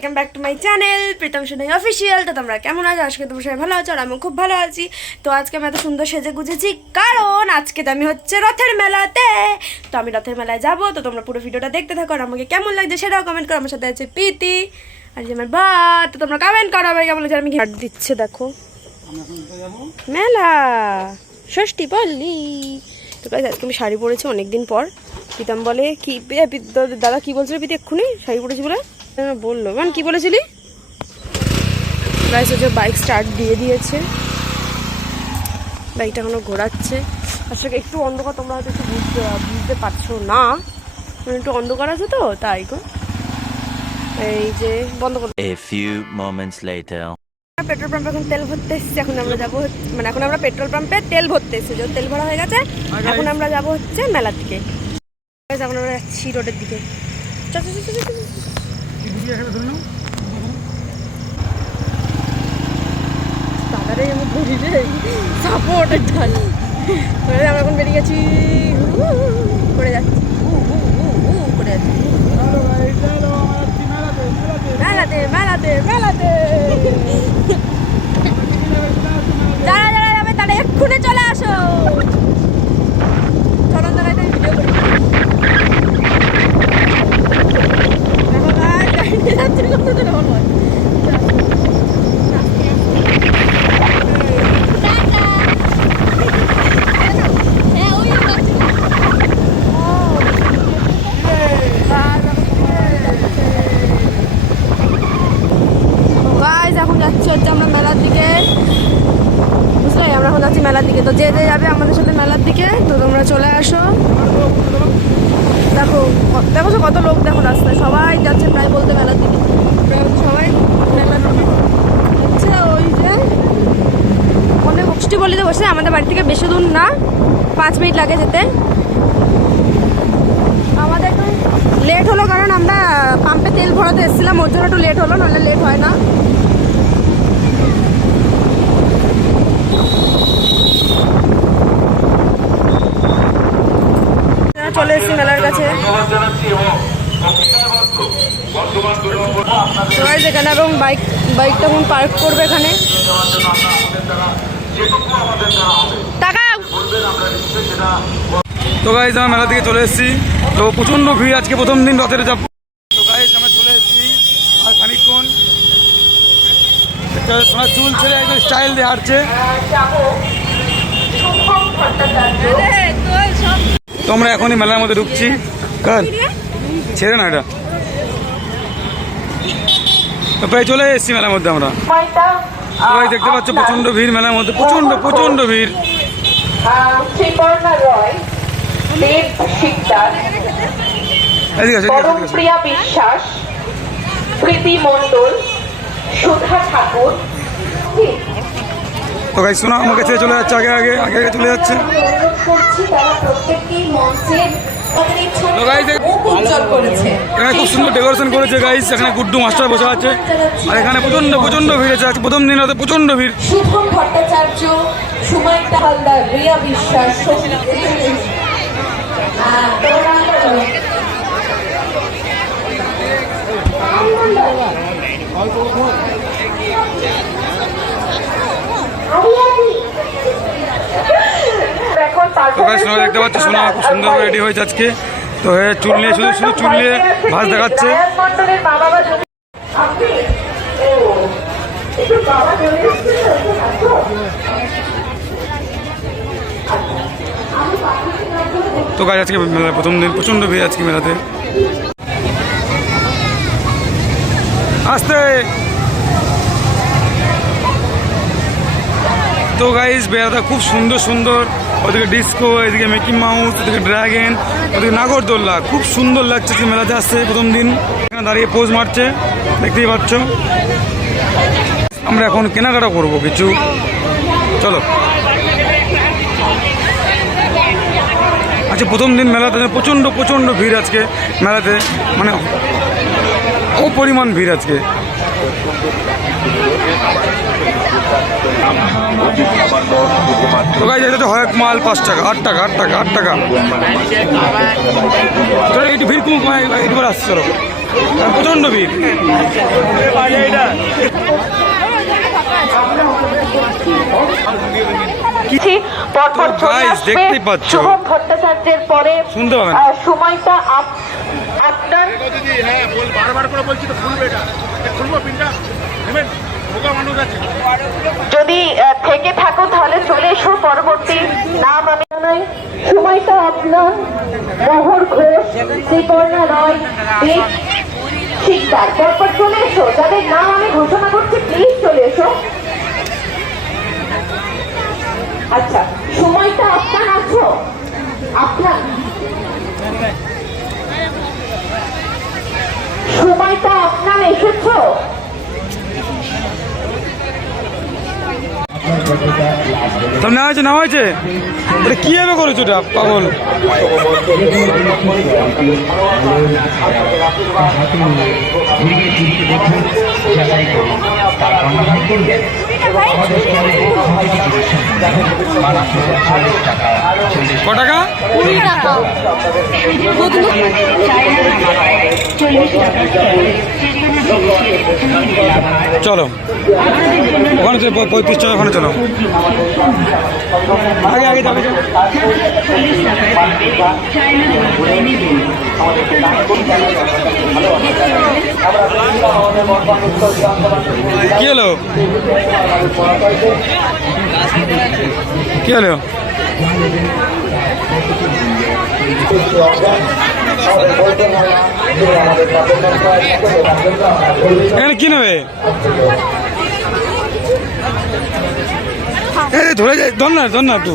Welcome back to my channel Pritam Sonai official তো তোমরা কেমন আছো? আজকে তোমরা সবাই ভালো আছো আর আমিও খুব ভালো আছি। তো আজকে আমি এত সুন্দর সেজে গুজেছি। কারণ আজকে তো আমি হচ্ছে রথের মেলাতে। তো আমি রথের মেলায় যাব। তো তোমরা পুরো ভিডিওটা দেখতে থাকো আর আমাকে কেমন লাগছে সেটাও কমেন্ট করো। আমার সাথে আছে প্রীতি আর যে আমার বা। তো তোমরা কমেন্ট করো আমাকে কেমন লাগছে আমি ঘাট দিচ্ছে, দেখো। মেলা। ষষ্ঠী, পল্লী। তো আজকে আমি শাড়ি পরেছি অনেকদিন পর। প্রীতম বলে কি দাদা কি বলছিল প্রীতি এক্ষুনি? শাড়ি পরেছি বলে? বলল মানে কি বলেছিলি গাইজ হচ্ছে বাইক স্টার্ট দিয়ে দিয়েছে বাইকটা এখনও ঘোরাচ্ছে আসলে একটু অন্ধকার তোমরা হয়তো একটু বুঝতে বুঝতে পারছ না মানে একটু অন্ধকার আছে তো তাই গো এই যে বন্ধ করে A few moments later. Petrol পাম্পে এখন তেল ভরতে এসেছি এখন আমরা যাব মানে এখন আমরা পেট্রোল পাম্পে তেল ভরতে এসেছি যখন তেল ভরা হয়ে গেছে এখন আমরা যাব হচ্ছে মেলার দিকে এখন আমরা যাচ্ছি রোডের দিকে চল, চল, চল, চল, চল, চল। দাদারে আমি রে সাপোর্টের ঢাল এবারে আমরা এখন বেরিয়ে গেছি। করে যাচ্ছি। করে যাচ্ছি। মেলাতে মেলাতে মেলাতে। যারা যারা যাবে তারা এক্ষুনি চলে আসো চলন দাঁড়াই ভিডিও করি দেখো guys, গাড়ি যাচ্ছে কত দূরে বলো। গাইজ এখন যাচ্ছি হচ্ছে আমরা মেলার দিকে বুঝলে আমরা এখন যাচ্ছি মেলার দিকে তো যে যে যাবে আমাদের সাথে মেলার দিকে, তো তোমরা চলে আসো। দেখো দেখো কত লোক দেখো রাস্তায়, সবাই যাচ্ছে প্রায় বলতে মেলার দিকে। সবাই ওই যে বলিতে বসে, আমাদের বাড়ি থেকে বেশি দূর না, পাঁচ মিনিট লাগে যেতে। আমাদের একটু লেট হলো কারণ আমরা পাম্পে তেল ভরাতে এসেছিলাম, ওর জন্য একটু লেট হলো, নাহলে লেট হয় না চলে এসেছি মেলার কাছে সবাই যেখানে এবং বাইক বাইকটা এখন পার্ক করবে এখানে। তো গাইজ আমরা মেলা থেকে চলে এসেছি। তো প্রচণ্ড ভিড় আজকে প্রথম দিন রথের চাপ তো গাইজ আমরা চলে এসেছি। আর খানিকক্ষণ সোনার চুল ছেড়ে একদম স্টাইল দিয়ে হাঁটছে। তো আমরা এখনই মেলার মধ্যে ঢুকছি। কার? ছেড়ে না এটা। প্রায় চলে এসেছি মেলার মধ্যে আমরা। সবাই দেখতে পাচ্ছ প্রচণ্ড ভিড় মেলার মধ্যে প্রচণ্ড প্রচণ্ড ভিড়। শ্রীপর্ণা রয় দেব শিকদার এদিকে আসো, এদিকে আসো, এদিকে আসো। পরমপ্রিয়া বিশ্বাস প্রীতি মণ্ডল সুধা ঠাকুর তো গাইজ শোনা আমাকে ছেড়ে চলে যাচ্ছে আগে আগে আগে আগে চলে যাচ্ছে। অনুরোধ করছি তারা প্রত্যেককেই মঞ্চে এখানে খুব সুন্দর ডেকোরেশন করেছে গাইস এখানে গুড্ডু মাস্টার বসে আছে। আর এখানে প্রচণ্ড প্রচণ্ড ভিড় আছে প্রথম দিন রাতে প্রচণ্ড ভিড়। শুভম ভট্টাচার্য সুমাইতা হালদার রিয়া বিশ্বাস তো সোনা দেখতে পাচ্ছ সোনা খুব সুন্দর রেডি হয়েছে আজকে। তো হয়ে চুল নিয়ে শুধু শুধু চুল নিয়ে ভাস দেখাচ্ছে। তো, গাছ আজকে মেলার প্রথম দিন প্রচণ্ড ভিড় আজকে মেলাতে। আসতে। তো গাইস বেড়াটা খুব সুন্দর সুন্দর। ওদিকে ডিস্কো এদিকে মিকি মাউস ওদিকে ড্রাগন ওদিকে নাগরদোল্লা। খুব সুন্দর লাগছে যে মেলাতে আসছে প্রথম দিন। এখানে দাঁড়িয়ে পোজ মারছে, দেখতেই পাচ্ছ। আমরা এখন কেনাকাটা করব কিছু। চলো। আচ্ছা প্রথম দিন মেলাতে প্রচণ্ড প্রচণ্ড ভিড় আজকে মেলাতে। মানে অপরিমাণ ভিড় আজকে। তো গাইজ এটা হরেক মাল পাঁচ টাকা আট টাকা আট টাকা আট টাকা। একটু ভিড় কম একটু আসছে চলো। প্রচণ্ড ভিড়। পরপর তো চলে আসবে দেখতেই পাচ্ছ। ভট্টাচার্যের পরে সময়টা আপনার হ্যাঁ বারবার করে বলছি তো খুলবে এটা। এটা খুলবো পিনটা? যদি থেকে থাকো তাহলে চলে এসো পরবর্তী নাম আমি জানাই। সময়টা আপনার মোহর ঘোষ, শ্রীপর্ণা শিকদার। পরপর চলে এসো, যাদের নাম আমি ঘোষণা করছি প্লিজ চলে এসো। আচ্ছা সময়টা আপনার আছো? আপনার সময়টা আপনার এসেছ? তোর নেওয়া হয়েছে নেওয়া হয়েছে? এটা কি হবে করেছ এটা পাগল? ক টাকা। চলো। ওখানে চলো পঁয়- পঁয়ত্রিশ টাকা ওখানে চলো। আগে আগে যাবে। কি হলো? কি হলো? এখানে কি নেবে এ ধরে যাই ধর না ধর না একটু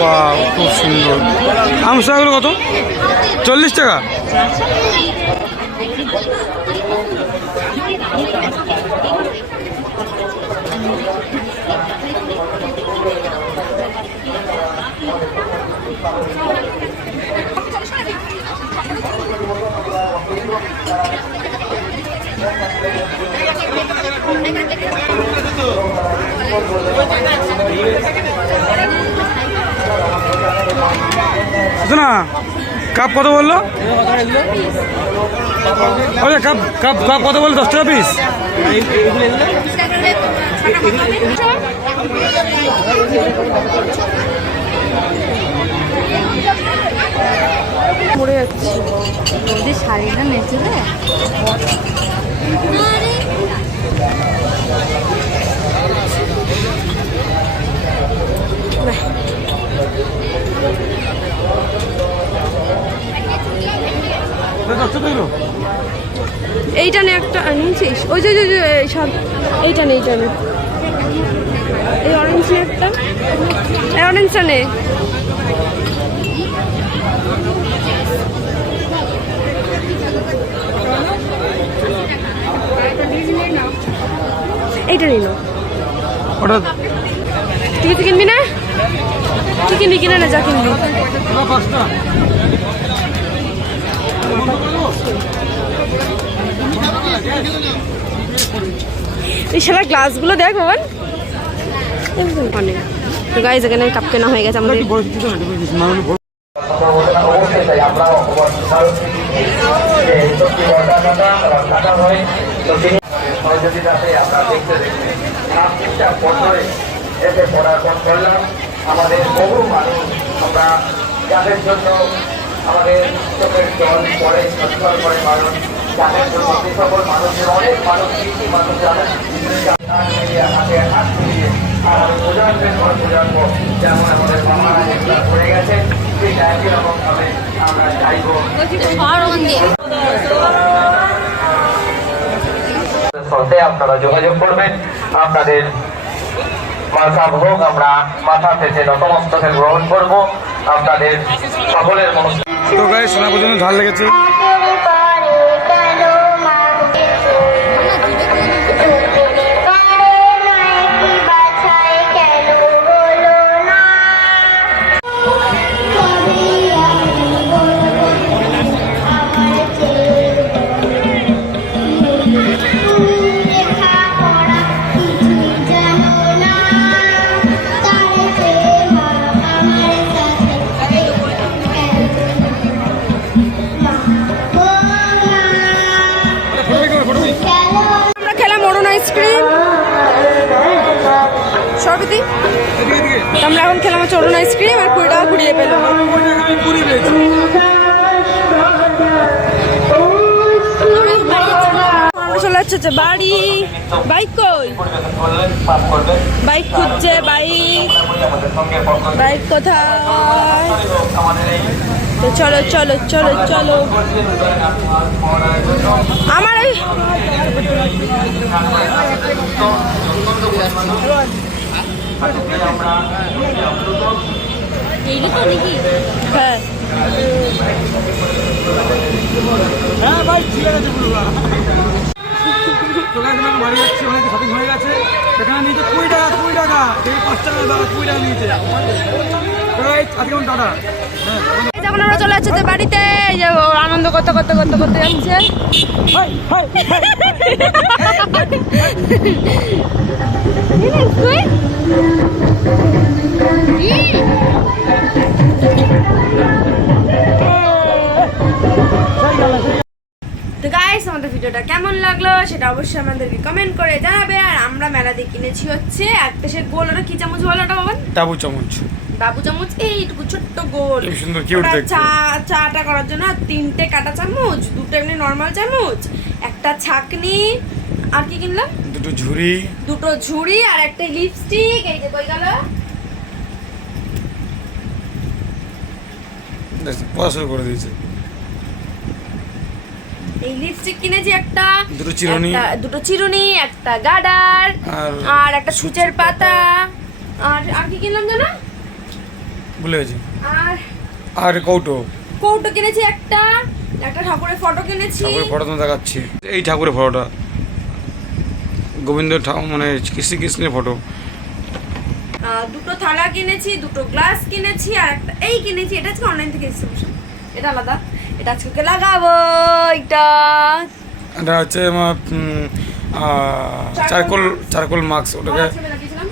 ওয়াও খুব সুন্দর। আমসাগুলো কত? চল্লিশ টাকা? না? কাপ কত বলল? আরে কাপ কাপ কাপ কত বলল? দশ টাকা পিস পড়ে যাচ্ছি। যদি শাড়িটা নেচেলে এইটা নে একটা নিয়েছিস ওই যে সব। এইটা নে এইটা নে। এই অরেঞ্জ নে একটা। এই অরেঞ্জটা নে। এইটা নিন ওটা তুই কিনবি না? কি কিনবি, কিনে না, যা কিনবি। এই সারা গ্লাসগুলো দেখ, বাবান। গাইজ এখানে কাপ কেনা হয়ে গেছে আমাদের। হয় সহযোগিতাতে আমরা দেখতে দেখতে সাত আমাদের বহু মানুষ, আমরা যাদের জন্য আমাদের চোখের জল পরে সচ্ছল করে মানুষ যাদের জন্য সে সকল মানুষের অনেক মানুষ, কৃষি মানুষ যেমন আমাদের গেছে আমরা চাইব। আপনারা যোগাযোগ করবেন, আপনাদের মাথা হোক আমরা মাথা পেতে নতমস্তকে গ্রহণ করব। আপনাদের সকলের মনস্থ তো গায়ে শোনা পর্যন্ত ঝাল লেগেছে। বাইক কই? বাইক খুঁজছে, বাইক। বাইক কোথায়? তো চলো চলো চলো চলো। আমার এই হ্যাঁ। তো গাইস আমরা বাড়ি যাচ্ছি অনেক শপিং হয়ে গেছে সেখানে কুড়ি টাকা কুড়ি টাকা এই পাঁচ টাকা দাদা কুড়ি টাকা তো আজকে হ্যাঁ যেমন আমরা চলে যাচ্ছে বাড়িতে যে আনন্দ করতে করতে করতে করতে যাচ্ছে তো গাইস আমাদের ভিডিওটা কেমন লাগল সেটা অবশ্যই আমাদেরকে কমেন্ট করে জানাবে। আর আমরা মেলা দিয়ে কিনেছি হচ্ছে একটা সে গোল ওটা কি চামচ বলো ওটা বাবা? টাবু চামচ। বাবু চামচ এইটুকু ছোট্ট গোল। সুন্দর, ওটা দেখতে। চা চাটা করার জন্য তিনটে কাটা চামচ দুটো এমনি নর্মাল চামচ একটা ছাকনি আর কি কিনলাম? দুটো ঝুড়ি। দুটো ঝুড়ি আর একটা লিপস্টিক এই যে কই গেল। ব্যাস, পড়া করে দিয়েছে। এই লিপস্টিক কিনেছি একটা দুটো চিরুনি। দুটো চিরুনি একটা গাডার আর একটা সুচের পাতা আর আর কি কিনলাম জানো? ভুলে গেছি। আর আর কৌটো। কৌটো কিনেছি একটা একটা ঠাকুরের ফটো কিনেছি। ঠাকুরের ফটো তো দেখাচ্ছি। এই ঠাকুরের ফটোটা গোবিন্দ মানে কৃষ্ণ কৃষ্ণের ফটো। দুটো থালা কিনেছি দুটো গ্লাস কিনেছি আর একটা এই কিনেছি এটা আজকে অনলাইন থেকে এসেছে এটা আলাদা। এটা আজকে লাগাবো এটা। এটা হচ্ছে আমার চারকোল চারকোল মাস্ক ওটাকে আজকে আমি লাগিয়েছিলাম।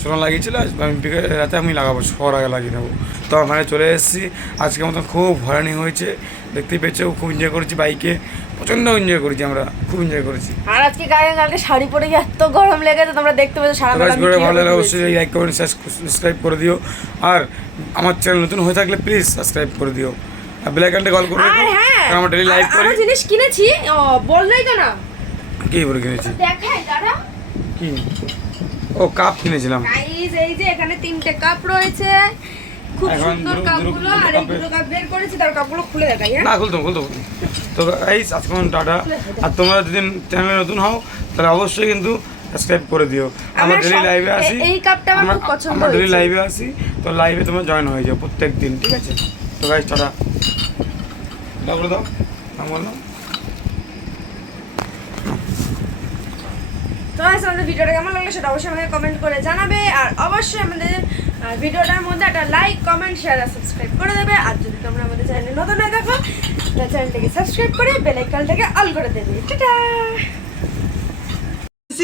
সোনা লাগিয়েছিল আমি বিকেলে রাতে আমি লাগাবো শহর আগে লাগিয়ে নেব। তো আমার মানে চলে এসেছি আজকে মতন খুব হয়রানি হয়েছে দেখতেই পেয়েছ খুব এনজয় করেছি বাইকে প্রচণ্ড এনজয় করেছি আমরা খুব এনজয় করেছি। আর আজকে গায়ে কালকে শাড়ি পরে গিয়ে এত গরম লেগেছে তোমরা দেখতে পেয়েছ সারা করে ভালো লাগলে অবশ্যই লাইক কমেন্ট সাবস্ক্রাইব করে দিও। আর আমার চ্যানেল নতুন হয়ে থাকলে প্লিজ সাবস্ক্রাইব করে দিও। আর বেলাইকানটা কল করে আর হ্যাঁ আমরা ডেলি লাইভ করি। জিনিস কিনেছি। বললেই তো না। কি বলে কিনেছি? দেখাই দাঁড়া। কি? ও কাপ কিনেছিলাম। গাইস এই যে এখানে তিনটে কাপ রয়েছে। খুব সুন্দর কাপগুলো আর এই কাপের- দুটো কাপ বের করেছি তার কাপগুলো খুলে দেখাই হ্যাঁ? না খুলতো খুলতো তো গাইস আজকে টাটা। আর তোমরা যদি চ্যানেলে নতুন হও তাহলে অবশ্যই কিন্তু সাবস্ক্রাইব করে দিও। আমরা ডেলি লাইভে আসি এই কাপটা আমার খুব পছন্দ আমরা ডেলি। লাইভে আসি তো লাইভে তোমরা জয়েন হয়ে যাও প্রত্যেক দিন ঠিক আছে? তো গাইস টাটা। দাও বলে দাও। আমি বললাম তো guys, আমাদের ভিডিওটা কেমন লাগল সেটা অবশ্যই আমাকে কমেন্ট করে জানাবে। আর অবশ্যই আমাদের ভিডিওটার মধ্যে একটা লাইক কমেন্ট শেয়ার আর সাবস্ক্রাইব করে দেবে। আর যদি তোমরা আমাদের চ্যানেলে নতুন হয়ে দেখো তাহলে চ্যানেলটাকে সাবস্ক্রাইব করে বেল আইকনটাকে অল করে দেবে। টাটা!